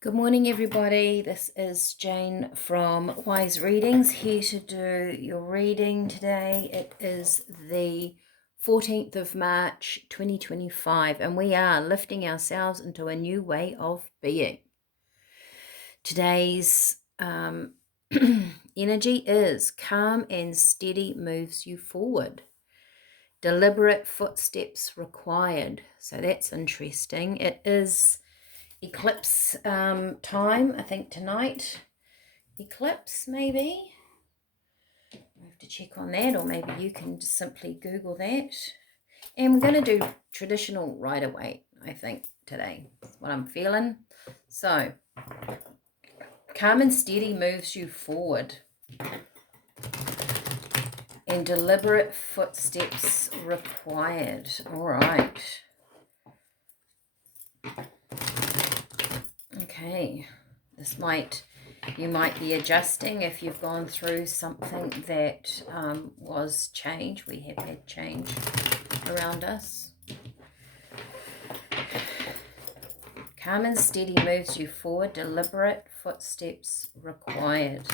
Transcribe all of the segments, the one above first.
Good morning, everybody. This is Jane from Wise Readings, here to do your reading today. It is the 14th of March 2025, and we are lifting ourselves into a new way of being. Today's energy is calm and steady moves you forward. Deliberate footsteps required. So that's interesting. It is eclipse time, I think tonight. Eclipse, maybe. I have to check on that, or maybe you can just simply Google that. And we're going to do traditional Rider-Waite, I think, today. That's what I'm feeling. So, calm and steady moves you forward. And deliberate footsteps required. All right. Okay. You might be adjusting if you've gone through something that was change. We have had change around us. Calm and steady moves you forward. Deliberate footsteps required.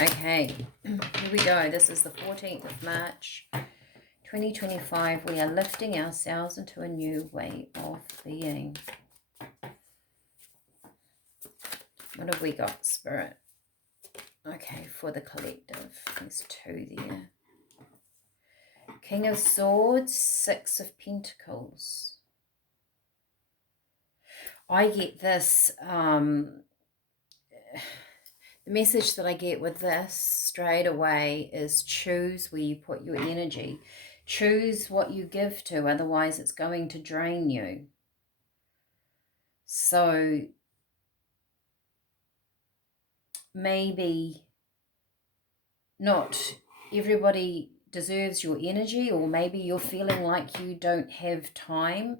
Okay, here we go. This is the 14th of March, 2025. We are lifting ourselves into a new way of being. What have we got, Spirit? Okay, for the collective, there's two there. King of Swords, Six of Pentacles. I get this, the message that I get with this straight away is choose where you put your energy. Choose what you give to, otherwise it's going to drain you. So maybe not everybody deserves your energy, or maybe you're feeling like you don't have time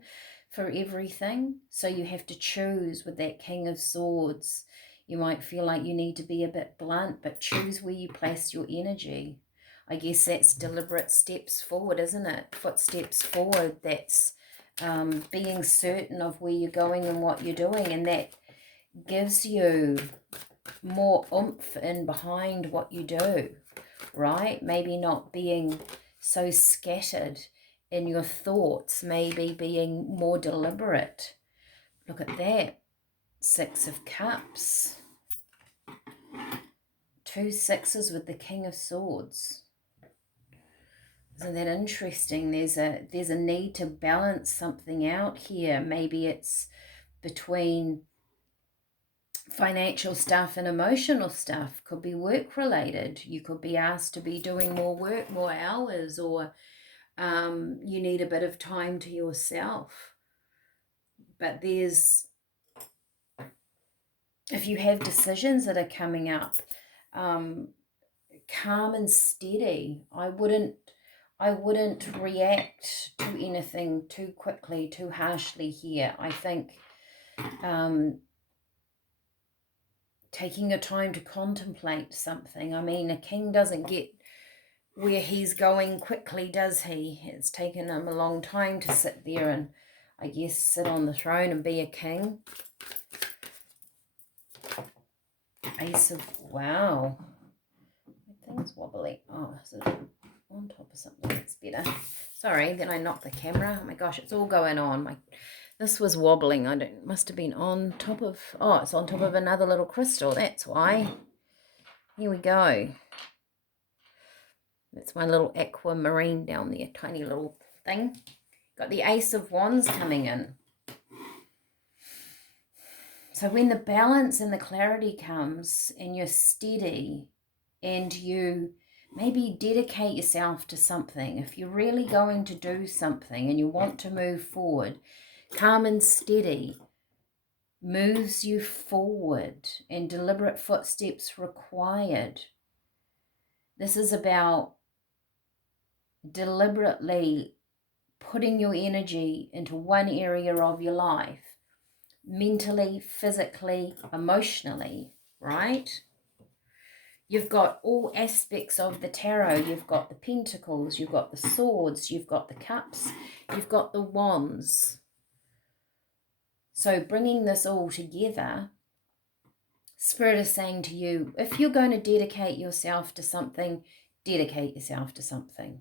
for everything, so you have to choose with that King of Swords. You might feel like you need to be a bit blunt, but choose where you place your energy. I guess that's deliberate steps forward, isn't it? Footsteps forward. That's being certain of where you're going and what you're doing, and that gives you more oomph in behind what you do, right? Maybe not being so scattered in your thoughts, maybe being more deliberate. Look at that. Six of Cups. Two sixes with the King of Swords. Isn't that interesting? There's a need to balance something out here. Maybe it's between financial stuff and emotional stuff. Could be work related. You could be asked to be doing more work, more hours, or you need a bit of time to yourself. But if you have decisions that are coming up, calm and steady. I wouldn't react to anything too quickly, too harshly here. I think taking your time to contemplate something. I mean, a king doesn't get where he's going quickly, does he? It's taken him a long time to sit there and, I guess, sit on the throne and be a king. Ace of, wow. My thing's wobbly. Oh, is it on top of something? That's better. Sorry, then I knocked the camera. Oh my gosh, it's all going on. This was wobbling. Must have been on top of, oh, it's on top of another little crystal. That's why. Here we go. That's my little aquamarine down there, tiny little thing. Got the Ace of Wands coming in. So when the balance and the clarity comes and you're steady and you maybe dedicate yourself to something, if you're really going to do something and you want to move forward, calm and steady moves you forward, and deliberate footsteps required. This is about deliberately putting your energy into one area of your life, mentally, physically, emotionally, right? You've got all aspects of the tarot. You've got the pentacles, you've got the swords, you've got the cups, you've got the wands. So bringing this all together, Spirit is saying to you, if you're going to dedicate yourself to something, dedicate yourself to something,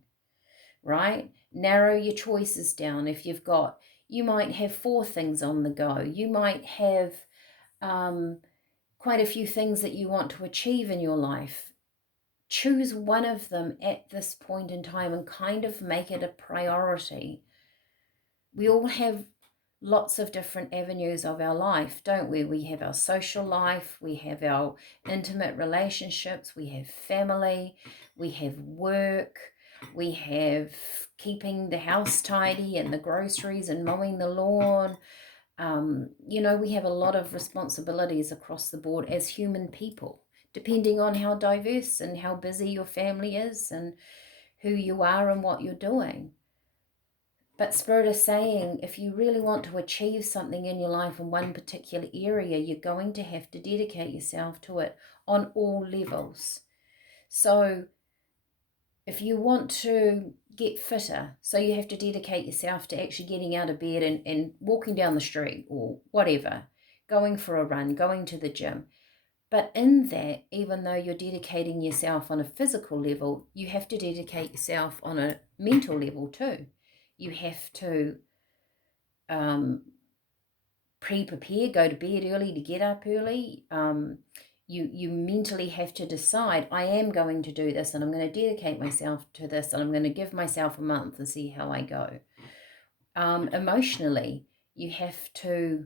right? Narrow your choices down. If you've got, you might have 4 things on the go. You might have quite a few things that you want to achieve in your life. Choose one of them at this point in time and kind of make it a priority. We all have lots of different avenues of our life, don't we? We have our social life, we have our intimate relationships, we have family, we have work, we have keeping the house tidy and the groceries and mowing the lawn. We have a lot of responsibilities across the board as human people, depending on how diverse and how busy your family is and who you are and what you're doing. But Spirit is saying, if you really want to achieve something in your life in one particular area, you're going to have to dedicate yourself to it on all levels. So if you want to get fitter, so you have to dedicate yourself to actually getting out of bed and walking down the street or whatever, going for a run, going to the gym. But in that, even though you're dedicating yourself on a physical level, you have to dedicate yourself on a mental level too. You have to prepare, go to bed early to get up early. You mentally have to decide, I am going to do this and I'm going to dedicate myself to this and I'm going to give myself a month and see how I go. Emotionally, you have to,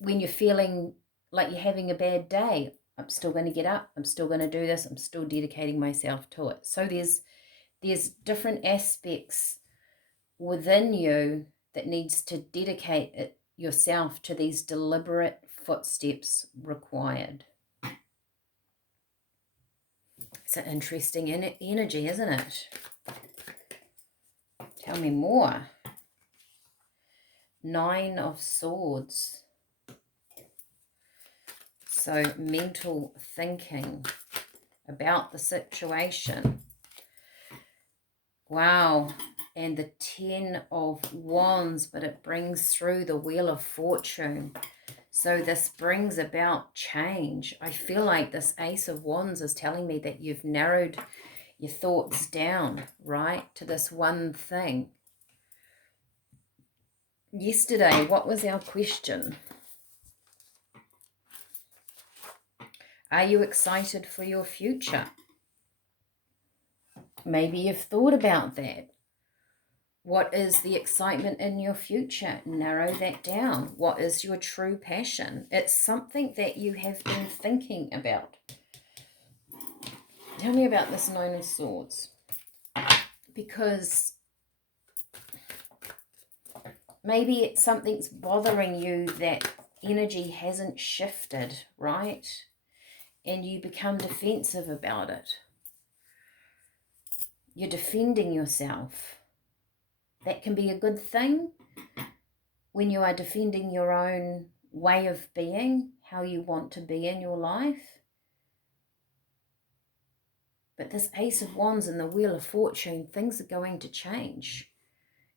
when you're feeling like you're having a bad day, I'm still going to get up, I'm still going to do this, I'm still dedicating myself to it. So there's different aspects within you that needs to dedicate yourself to these deliberate footsteps required. It's an interesting energy, isn't it? Tell me more. 9 of Swords. So mental thinking about the situation. Wow. And the 10 of Wands, but it brings through the Wheel of Fortune. So this brings about change. I feel like this Ace of Wands is telling me that you've narrowed your thoughts down, right, to this one thing. Yesterday, what was our question? Are you excited for your future? Maybe you've thought about that. What is the excitement in your future? Narrow that down. What is your true passion? It's something that you have been thinking about. Tell me about this 9 of Swords. Because maybe something's bothering you, that energy hasn't shifted, right? And you become defensive about it. You're defending yourself. That can be a good thing when you are defending your own way of being, how you want to be in your life. But this Ace of Wands and the Wheel of Fortune, things are going to change.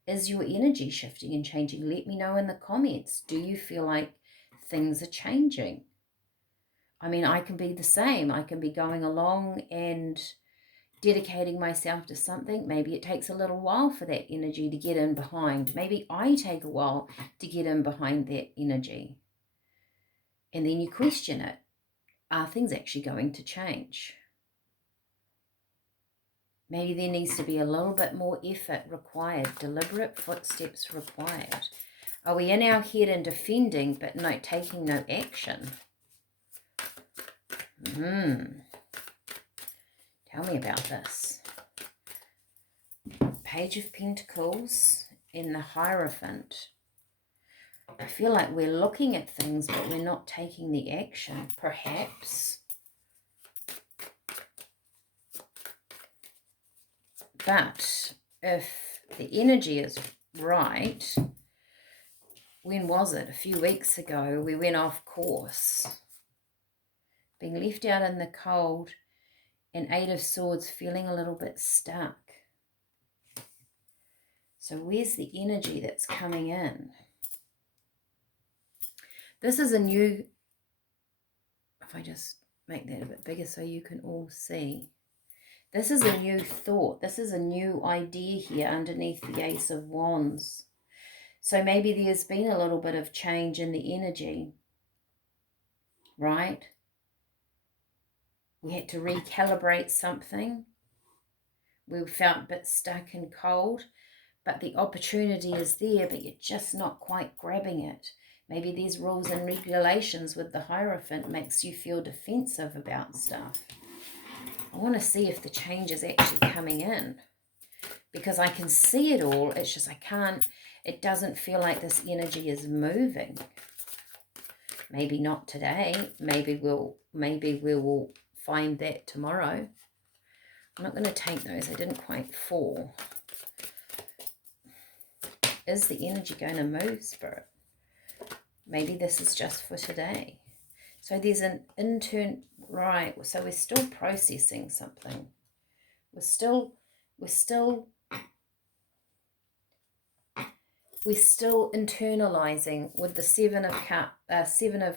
Is your energy shifting and changing? Let me know in the comments. Do you feel like things are changing? I mean, I can be the same. I can be going along and dedicating myself to something. Maybe it takes a little while for that energy to get in behind. Maybe I take a while to get in behind that energy. And then you question it. Are things actually going to change? Maybe there needs to be a little bit more effort required, deliberate footsteps required. Are we in our head and defending, but taking no action? Tell me about this. Page of Pentacles in the Hierophant. I feel like we're looking at things, but we're not taking the action, perhaps. But if the energy is right, when was it? A few weeks ago, we went off course. Being left out in the cold, and 8 of Swords, feeling a little bit stuck. So where's the energy that's coming in? This is a new if I just make that a bit bigger so you can all see. This is a new thought. This is a new idea here underneath the Ace of Wands. So maybe there's been a little bit of change in the energy, right? We had to recalibrate something. We felt a bit stuck and cold, but the opportunity is there, but you're just not quite grabbing it. Maybe these rules and regulations with the Hierophant makes you feel defensive about stuff. I want to see if the change is actually coming in, because I can see it all. It's just I can't, it doesn't feel like this energy is moving. Maybe not today. Maybe we will find that tomorrow. I'm not going to take those. They didn't quite fall. Is the energy going to move, Spirit? Maybe this is just for today. So there's an right, so we're still processing something. We're still internalizing with the Seven of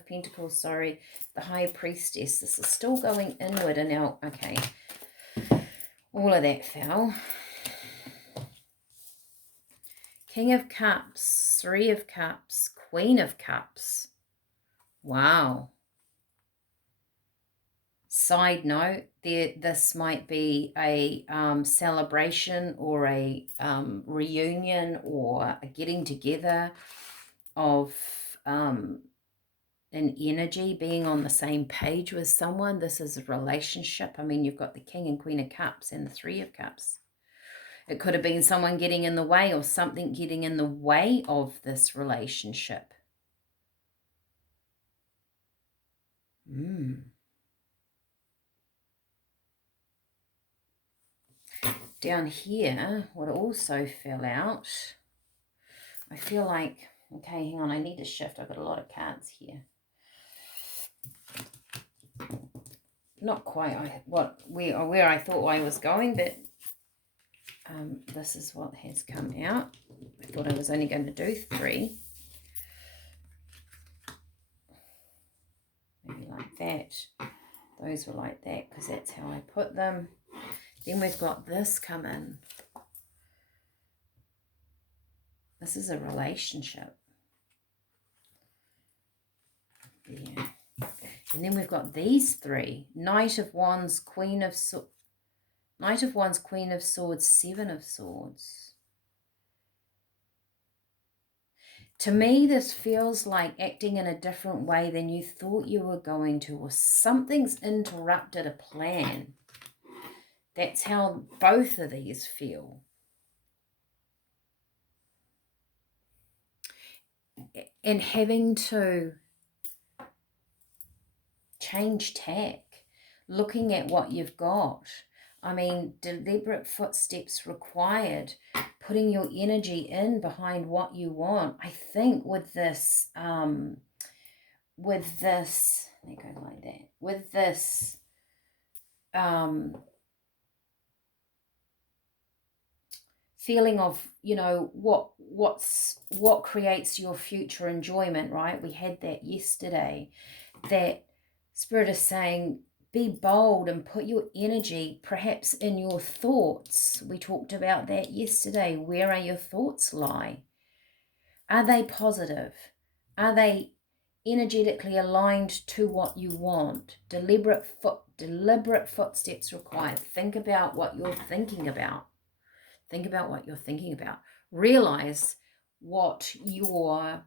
Pentacles, sorry, the High Priestess. This is still going inward and out. Okay, all of that fell. King of Cups, Three of Cups, Queen of Cups. Wow. Side note, this might be a celebration or a reunion or a getting together of an energy, being on the same page with someone. This is a relationship. I mean, you've got the King and Queen of Cups and the Three of Cups. It could have been someone getting in the way or something getting in the way of this relationship. Down here, what also fell out, I feel like, okay, hang on, I need to shift. I've got a lot of cards here. Not quite where I thought I was going, but this is what has come out. I thought I was only going to do 3. Maybe like that. Those were like that because that's how I put them. Then we've got this come in. This is a relationship. Yeah. And then we've got these 3. Knight of Wands, Queen of Swords, Seven of Swords. To me, this feels like acting in a different way than you thought you were going to, or something's interrupted a plan. That's how both of these feel. And having to change tack, looking at what you've got. I mean, deliberate footsteps required, putting your energy in behind what you want. I think with this, they go like that, with this, feeling of, you know, what creates your future enjoyment, right? We had that yesterday. That Spirit is saying, be bold and put your energy perhaps in your thoughts. We talked about that yesterday. Where are your thoughts lie? Are they positive? Are they energetically aligned to what you want? Deliberate footsteps required. Think about what you're thinking about. Think about what you're thinking about. Realize what your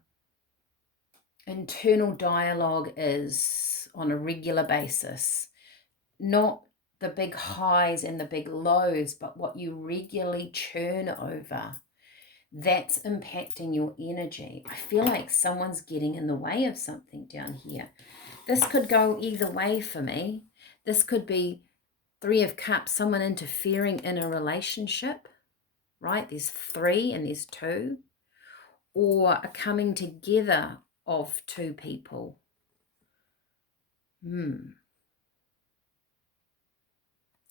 internal dialogue is on a regular basis. Not the big highs and the big lows, but what you regularly churn over. That's impacting your energy. I feel like someone's getting in the way of something down here. This could go either way for me. This could be Three of Cups, someone interfering in a relationship, right? There's 3 and there's 2. Or a coming together of 2 people.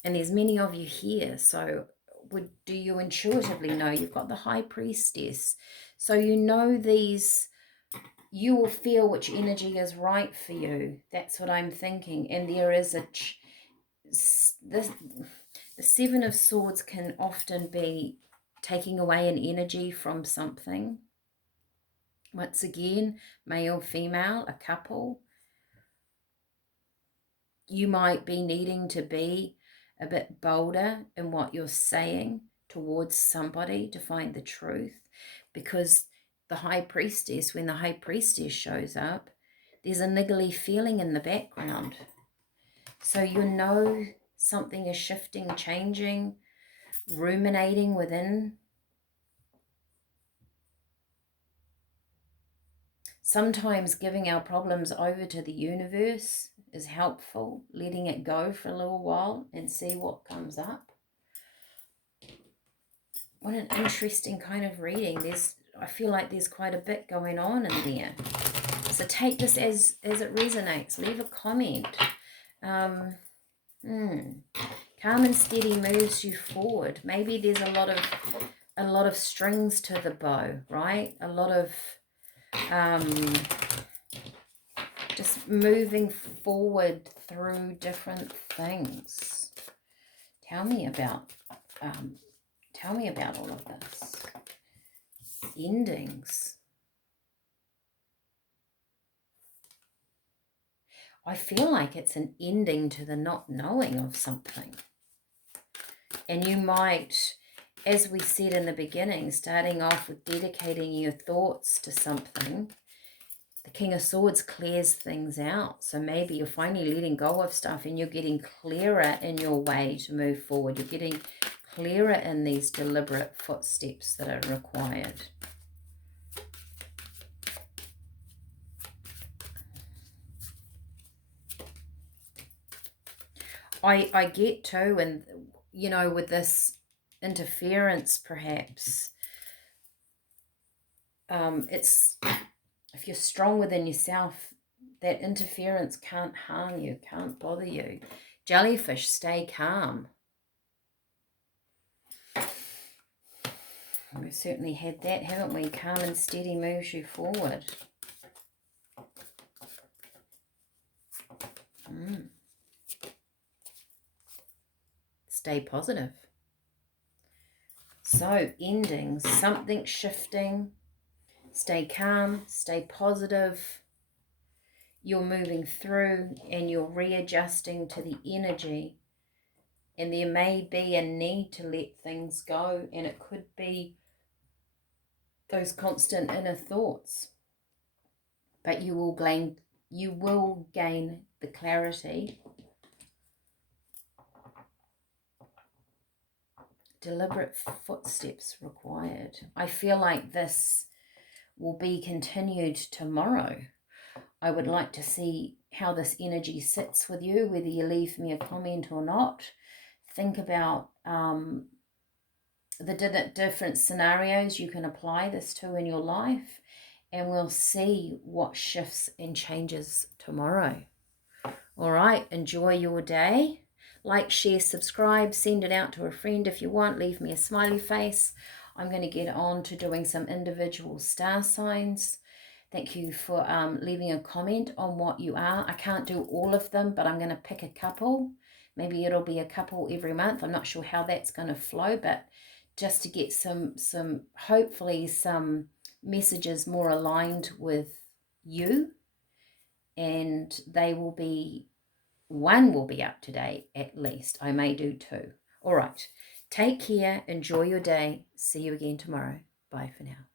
And there's many of you here, so do you intuitively know? You've got the High Priestess, so you know these you will feel which energy is right for you. That's what I'm thinking. And there is the Seven of Swords can often be taking away an energy from something. Once again, male, female, a couple. You might be needing to be a bit bolder in what you're saying towards somebody to find the truth, because the High Priestess, when the High Priestess shows up, there's a niggly feeling in the background. So you know something is shifting, changing, ruminating within. Sometimes giving our problems over to the universe is helpful, letting it go for a little while and see what comes up. What an interesting kind of reading. I feel like there's quite a bit going on in there. So take this as it resonates. Leave a comment. Calm and steady moves you forward. Maybe there's a lot of strings to the bow, right? A lot of just moving forward through different things. Tell me about all of this. Endings. I feel like it's an ending to the not knowing of something. And you might, as we said in the beginning, starting off with dedicating your thoughts to something. The King of Swords clears things out. So maybe you're finally letting go of stuff and you're getting clearer in your way to move forward. You're getting clearer in these deliberate footsteps that are required. I get too, and you know, with this interference perhaps, it's, if you're strong within yourself, that interference can't harm you, can't bother you. Jellyfish, stay calm. We've certainly had that, haven't we? Calm and steady moves you forward. Stay positive. So, endings, something shifting. Stay calm, stay positive. You're moving through and you're readjusting to the energy. And there may be a need to let things go, and it could be those constant inner thoughts. But you will gain the clarity. Deliberate footsteps required. I feel like this will be continued tomorrow. I would like to see how this energy sits with you, whether you leave me a comment or not. Think about the different scenarios you can apply this to in your life, and we'll see what shifts and changes tomorrow. All right, enjoy your day. Like, share, subscribe, send it out to a friend if you want. Leave me a smiley face. I'm going to get on to doing some individual star signs. Thank you for leaving a comment on what you are. I can't do all of them, but I'm going to pick a couple. Maybe it'll be a couple every month. I'm not sure how that's going to flow, but just to get some hopefully some messages more aligned with you, and one will be up to date at least. I may do two. All right. Take care. Enjoy your day. See you again tomorrow. Bye for now.